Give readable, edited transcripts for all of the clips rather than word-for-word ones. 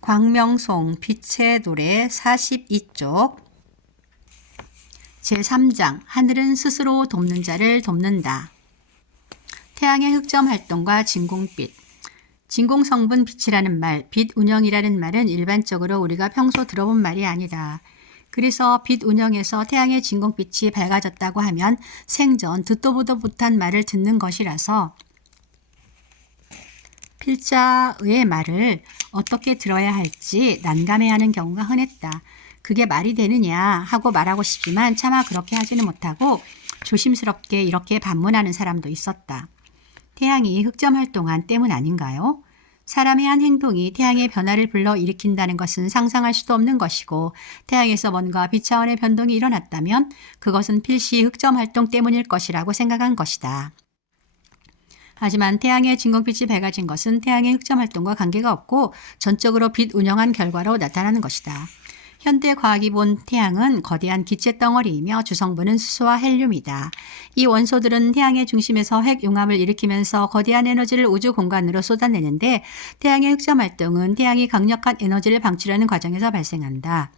광명송 빛의 노래 42쪽 제3장 하늘은 스스로 돕는 자를 돕는다. 태양의 흑점 활동과 진공빛. 진공성분 빛이라는 말, 빛 운영이라는 말은 일반적으로 우리가 평소 들어본 말이 아니다. 그래서 빛 운영에서 태양의 진공빛이 밝아졌다고 하면 생전 듣도 보도 못한 말을 듣는 것이라서 필자의 말을 어떻게 들어야 할지 난감해하는 경우가 흔했다. 그게 말이 되느냐 하고 말하고 싶지만 차마 그렇게 하지는 못하고 조심스럽게 이렇게 반문하는 사람도 있었다. 태양이 흑점 활동한 때문 아닌가요? 사람의 한 행동이 태양의 변화를 불러일으킨다는 것은 상상할 수도 없는 것이고 태양에서 뭔가 빛 차원의 변동이 일어났다면 그것은 필시 흑점 활동 때문일 것이라고 생각한 것이다. 하지만 태양의 진공빛이 밝아진 것은 태양의 흑점 활동과 관계가 없고 전적으로 빛 운영한 결과로 나타나는 것이다. 현대 과학이 본 태양은 거대한 기체 덩어리이며 주성분은 수소와 헬륨이다. 이 원소들은 태양의 중심에서 핵융합을 일으키면서 거대한 에너지를 우주 공간으로 쏟아내는데 태양의 흑점 활동은 태양이 강력한 에너지를 방출하는 과정에서 발생한다.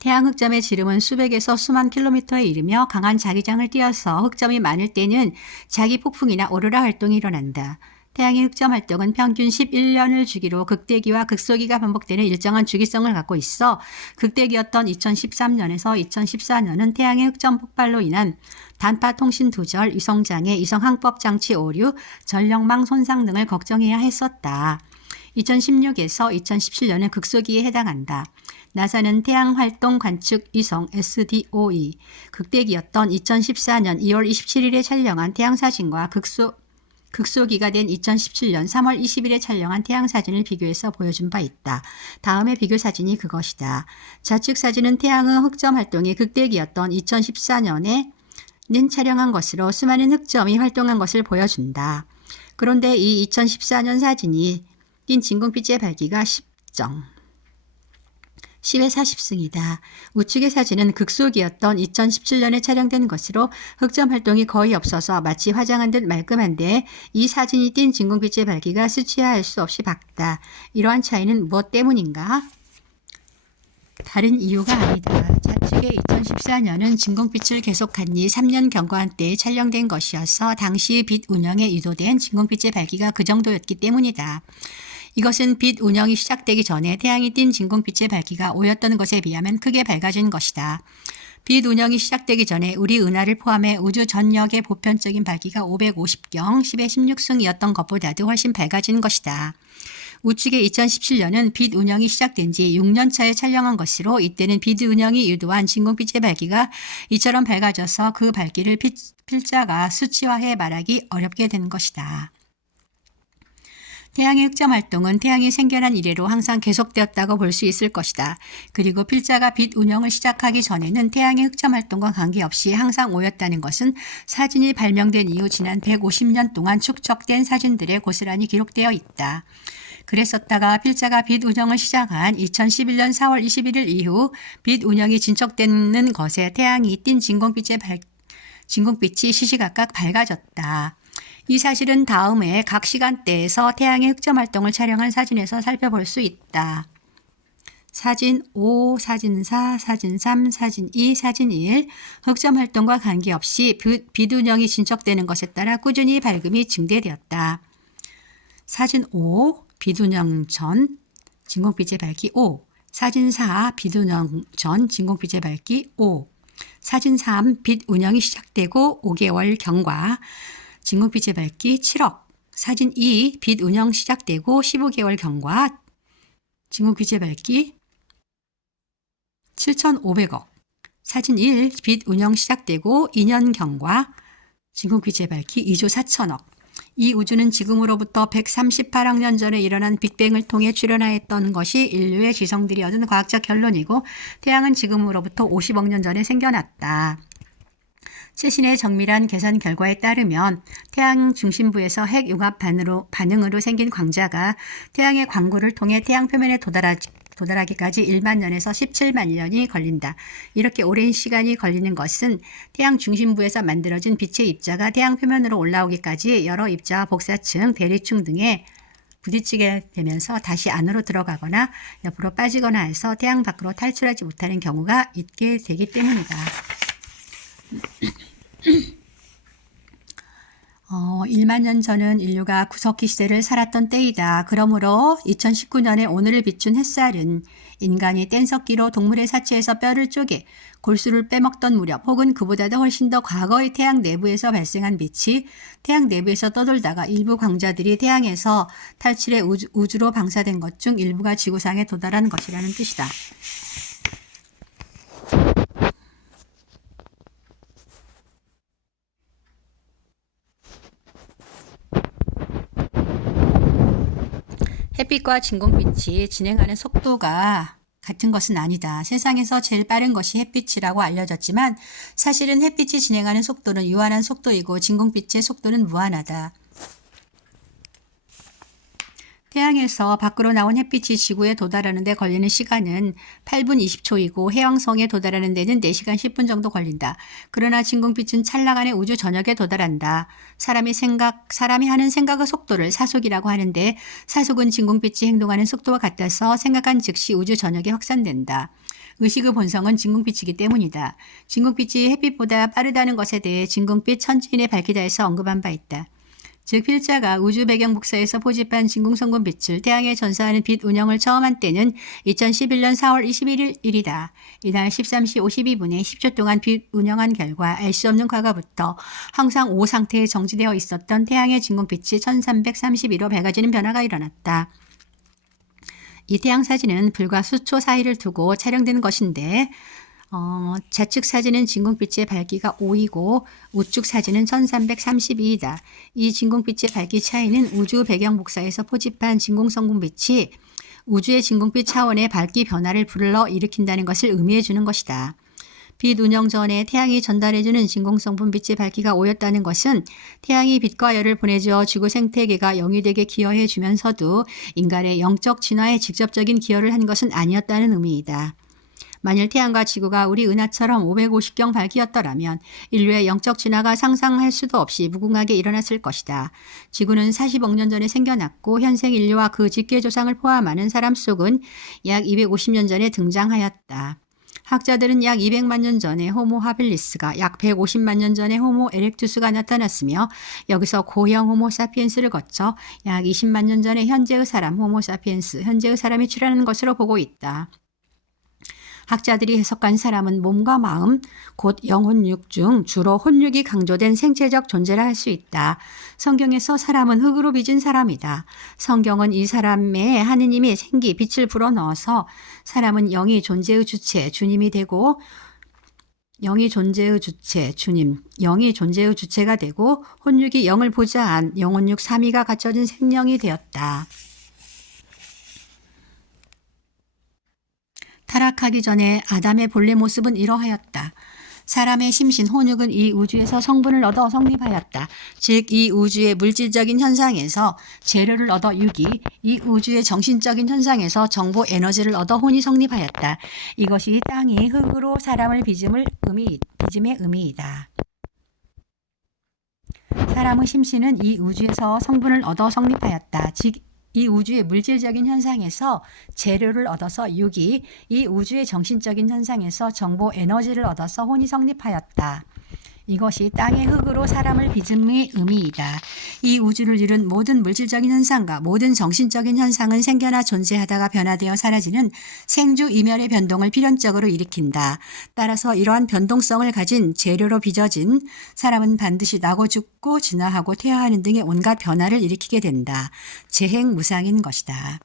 태양 흑점의 지름은 수백에서 수만 킬로미터에 이르며 강한 자기장을 띄어서 흑점이 많을 때는 자기 폭풍이나 오로라 활동이 일어난다. 태양의 흑점 활동은 평균 11년을 주기로 극대기와 극소기가 반복되는 일정한 주기성을 갖고 있어 극대기였던 2013년에서 2014년은 태양의 흑점 폭발로 인한 단파 통신 두절, 위성장애, 위성항법 장치 오류, 전력망 손상 등을 걱정해야 했었다. 2016에서 2017년은 극소기에 해당한다. 나사는 태양활동 관측 위성 SDOE 극대기였던 2014년 2월 27일에 촬영한 태양사진과 극소기가 된 2017년 3월 20일에 촬영한 태양사진을 비교해서 보여준 바 있다. 다음의 비교 사진이 그것이다. 좌측 사진은 태양의 흑점 활동이 극대기였던 2014년에 촬영한 것으로 수많은 흑점이 활동한 것을 보여준다. 그런데 이 2014년 사진이 띈 진공빛의 밝기가 10점. 10의 40승이다. 우측의 사진은 극소기였던 2017년에 촬영된 것으로 흑점 활동이 거의 없어서 마치 화장한 듯 말끔한데 이 사진이 띈 진공빛의 밝기가 수치화할 수 없이 밝다. 이러한 차이는 무엇 때문인가? 다른 이유가 아니다. 좌측의 2014년은 진공빛을 계속한 이 3년 경과한 때에 촬영된 것이어서 당시 빛 운영에 유도된 진공빛의 밝기가 그 정도였기 때문이다. 이것은 빛 운영이 시작되기 전에 태양이 띈 진공빛의 밝기가 5였던 것에 비하면 크게 밝아진 것이다. 빛 운영이 시작되기 전에 우리 은하를 포함해 우주 전역의 보편적인 밝기가 550경 10의 16승이었던 것보다도 훨씬 밝아진 것이다. 우측의 2017년은 빛 운영이 시작된 지 6년 차에 촬영한 것으로 이때는 빛 운영이 유도한 진공빛의 밝기가 이처럼 밝아져서 그 밝기를 필자가 수치화해 말하기 어렵게 된 것이다. 태양의 흑점 활동은 태양이 생겨난 이래로 항상 계속되었다고 볼 수 있을 것이다. 그리고 필자가 빛 운영을 시작하기 전에는 태양의 흑점 활동과 관계없이 항상 5였다는 것은 사진이 발명된 이후 지난 150년 동안 축적된 사진들에 고스란히 기록되어 있다. 그랬었다가 필자가 빛 운영을 시작한 2011년 4월 21일 이후 빛 운영이 진척되는 것에 태양이 띈 진공빛이 시시각각 밝아졌다. 이 사실은 다음에 각 시간대에서 태양의 흑점 활동을 촬영한 사진에서 살펴볼 수 있다. 사진 5, 사진 4, 사진 3, 사진 2, 사진 1 흑점 활동과 관계없이 빛 운영이 진척되는 것에 따라 꾸준히 밝음이 증대되었다. 사진 5, 빛 운영 전 진공빛의 밝기 5, 사진 4, 빛 운영 전 진공빛의 밝기 5, 사진 3, 빛 운영이 시작되고 5개월 경과 진공빛의 밝기 7억, 사진 2, 빛 운영 시작되고 15개월 경과, 진공빛의 밝기 7,500억, 사진 1, 빛 운영 시작되고 2년 경과, 진공빛의 밝기 2조 4천억. 이 우주는 지금으로부터 138억 년 전에 일어난 빅뱅을 통해 출현하였던 것이 인류의 지성들이 얻은 과학적 결론이고 태양은 지금으로부터 50억 년 전에 생겨났다. 최신의 정밀한 계산 결과에 따르면 태양 중심부에서 핵융합 반응으로 생긴 광자가 태양의 광구를 통해 태양 표면에 도달하기까지 1만 년에서 17만 년이 걸린다. 이렇게 오랜 시간이 걸리는 것은 태양 중심부에서 만들어진 빛의 입자가 태양 표면으로 올라오기까지 여러 입자와 복사층, 대리층 등의 부딪히게 되면서 다시 안으로 들어가거나 옆으로 빠지거나 해서 태양 밖으로 탈출하지 못하는 경우가 있게 되기 때문이다. 1만 년 전은 인류가 구석기 시대를 살았던 때이다. 그러므로 2019년에 오늘을 비춘 햇살은 인간이 뗀석기로 동물의 사체에서 뼈를 쪼개 골수를 빼먹던 무렵 혹은 그보다도 훨씬 더 과거의 태양 내부에서 발생한 빛이 태양 내부에서 떠돌다가 일부 광자들이 태양에서 탈출해 우주로 방사된 것 중 일부가 지구상에 도달한 것이라는 뜻이다. 햇빛과 진공빛이 진행하는 속도가 같은 것은 아니다. 세상에서 제일 빠른 것이 햇빛이라고 알려졌지만 사실은 햇빛이 진행하는 속도는 유한한 속도이고 진공빛의 속도는 무한하다. 태양에서 밖으로 나온 햇빛이 지구에 도달하는 데 걸리는 시간은 8분 20초이고 해왕성에 도달하는 데는 4시간 10분 정도 걸린다. 그러나 진공빛은 찰나 안에 우주 전역에 도달한다. 사람이 하는 생각의 속도를 사속이라고 하는데 사속은 진공빛이 행동하는 속도와 같아서 생각한 즉시 우주 전역에 확산된다. 의식의 본성은 진공빛이기 때문이다. 진공빛이 햇빛보다 빠르다는 것에 대해 진공빛 천지인의 밝히다에서 언급한 바 있다. 즉 필자가 우주 배경 복사에서 포집한 진공성분 빛을 태양에 전사하는 빛 운영을 처음 한 때는 2011년 4월 21일이다. 이날 13시 52분에 10초 동안 빛 운영한 결과 알 수 없는 과거부터 항상 O 상태에 정지되어 있었던 태양의 진공빛이 1331호 밝아지는 변화가 일어났다. 이 태양 사진은 불과 수초 사이를 두고 촬영된 것인데 좌측 사진은 진공빛의 밝기가 5이고 우측 사진은 1332이다. 이 진공빛의 밝기 차이는 우주 배경 복사에서 포집한 진공성분빛이 우주의 진공빛 차원의 밝기 변화를 불러 일으킨다는 것을 의미해 주는 것이다. 빛 운영 전에 태양이 전달해주는 진공성분빛의 밝기가 5였다는 것은 태양이 빛과 열을 보내주어 지구 생태계가 영위되게 기여해 주면서도 인간의 영적 진화에 직접적인 기여를 한 것은 아니었다는 의미이다. 만일 태양과 지구가 우리 은하처럼 550경 밝기였더라면 인류의 영적 진화가 상상할 수도 없이 무궁하게 일어났을 것이다. 지구는 40억 년 전에 생겨났고 현생 인류와 그 직계조상을 포함하는 사람 속은 약 250년 전에 등장하였다. 학자들은 약 200만 년 전에 호모 하빌리스가 약 150만 년 전에 호모 에렉투스가 나타났으며 여기서 고형 호모 사피엔스를 거쳐 약 20만 년 전에 현재의 사람 호모 사피엔스, 현재의 사람이 출현한 것으로 보고 있다. 학자들이 해석한 사람은 몸과 마음, 곧 영혼육 중 주로 혼육이 강조된 생체적 존재라 할 수 있다. 성경에서 사람은 흙으로 빚은 사람이다. 성경은 이 사람에 하느님이 생기, 빛을 불어넣어서 사람은 영이 존재의 주체, 주님이 되고 영이 존재의 주체, 주님, 영이 존재의 주체가 되고 혼육이 영을 보좌한 영혼육 3위가 갖춰진 생명이 되었다. 타락하기 전에 아담의 본래 모습은 이러하였다. 사람의 심신 혼육은 이 우주에서 성분을 얻어 성립하였다. 즉 이 우주의 물질적인 현상에서 재료를 얻어 육이, 이 우주의 정신적인 현상에서 정보 에너지를 얻어 혼이 성립하였다. 이것이 땅이 흙으로 사람을 빚음의 의미이다. 사람의 심신은 이 우주에서 성분을 얻어 성립하였다. 즉 이 우주의 물질적인 현상에서 재료를 얻어서 육이, 이 우주의 정신적인 현상에서 정보 에너지를 얻어서 혼이 성립하였다. 이것이 땅의 흙으로 사람을 빚음의 의미이다. 이 우주를 이룬 모든 물질적인 현상과 모든 정신적인 현상은 생겨나 존재하다가 변화되어 사라지는 생주 이멸의 변동을 필연적으로 일으킨다. 따라서 이러한 변동성을 가진 재료로 빚어진 사람은 반드시 나고 죽고 진화하고 퇴화하는 등의 온갖 변화를 일으키게 된다. 재행무상인 것이다.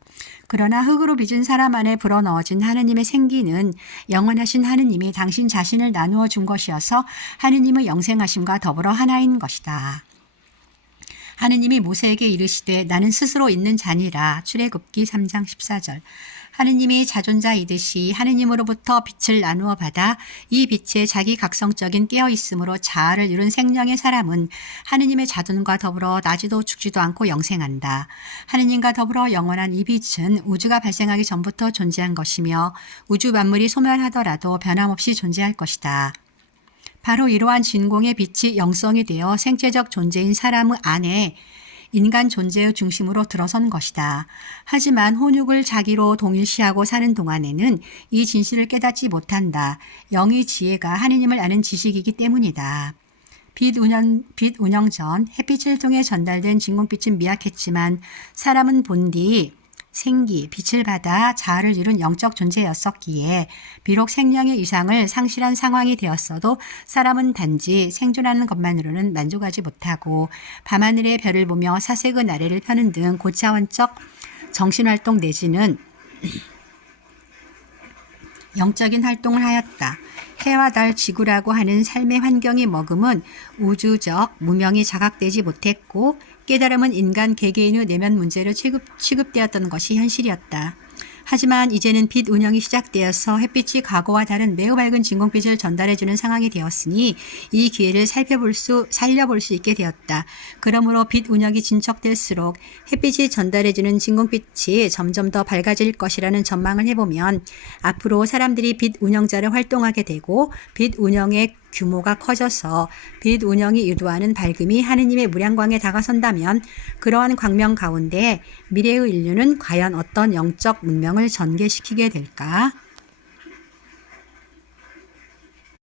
그러나 흙으로 빚은 사람 안에 불어넣어진 하느님의 생기는 영원하신 하느님이 당신 자신을 나누어 준 것이어서 하느님의 영생하심과 더불어 하나인 것이다. 하느님이 모세에게 이르시되 나는 스스로 있는 자니라. 출애굽기 3장 14절. 하느님이 자존자이듯이 하느님으로부터 빛을 나누어 받아 이 빛에 자기 각성적인 깨어있음으로 자아를 이룬 생명의 사람은 하느님의 자존과 더불어 나지도 죽지도 않고 영생한다. 하느님과 더불어 영원한 이 빛은 우주가 발생하기 전부터 존재한 것이며 우주 만물이 소멸하더라도 변함없이 존재할 것이다. 바로 이러한 진공의 빛이 영성이 되어 생체적 존재인 사람 안에 인간 존재의 중심으로 들어선 것이다. 하지만 혼육을 자기로 동일시하고 사는 동안에는 이 진실을 깨닫지 못한다. 영의 지혜가 하느님을 아는 지식이기 때문이다. 빛 운영 전 햇빛을 통해 전달된 진공빛은 미약했지만 사람은 본디 생기, 빛을 받아 자아를 이룬 영적 존재였었기에 비록 생명의 이상을 상실한 상황이 되었어도 사람은 단지 생존하는 것만으로는 만족하지 못하고 밤하늘의 별을 보며 사색의 나래를 펴는 등 고차원적 정신활동 내지는 영적인 활동을 하였다. 해와 달, 지구라고 하는 삶의 환경이 머금은 우주적 무명이 자각되지 못했고 깨달음은 인간 개개인의 내면 문제로 취급되었던 것이 현실이었다. 하지만 이제는 빛 운영이 시작되어서 햇빛이 과거와 다른 매우 밝은 진공빛을 전달해주는 상황이 되었으니 이 기회를 살려볼 수 있게 되었다. 그러므로 빛 운영이 진척될수록 햇빛이 전달해주는 진공빛이 점점 더 밝아질 것이라는 전망을 해보면 앞으로 사람들이 빛 운영자를 활동하게 되고 빛 운영의 규모가 커져서 빛 운영이 유도하는 밝음이 하느님의 무량광에 다가선다면 그러한 광명 가운데 미래의 인류는 과연 어떤 영적 문명을 전개시키게 될까?